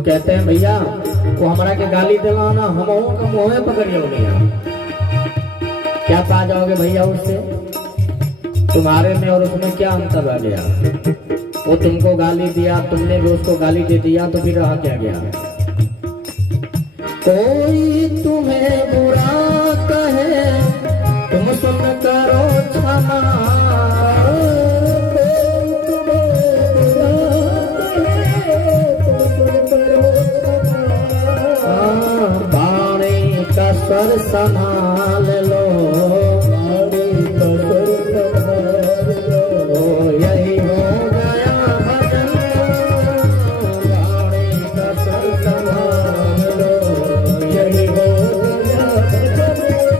जो कहते हैं भैया वो हमारा के गाली दिलाना हम का मुँह पकड़ियो भैया, क्या पा जाओगे भैया उससे? तुम्हारे में और उसमें क्या अंतर आ गया? वो तुमको गाली दिया, तुमने भी उसको गाली दे दिया, तो फिर रहा क्या गया? कोई तुम्हें बुरा कहे तुम सुन करो क्षमा, बाणी का स्वर संभाल लो,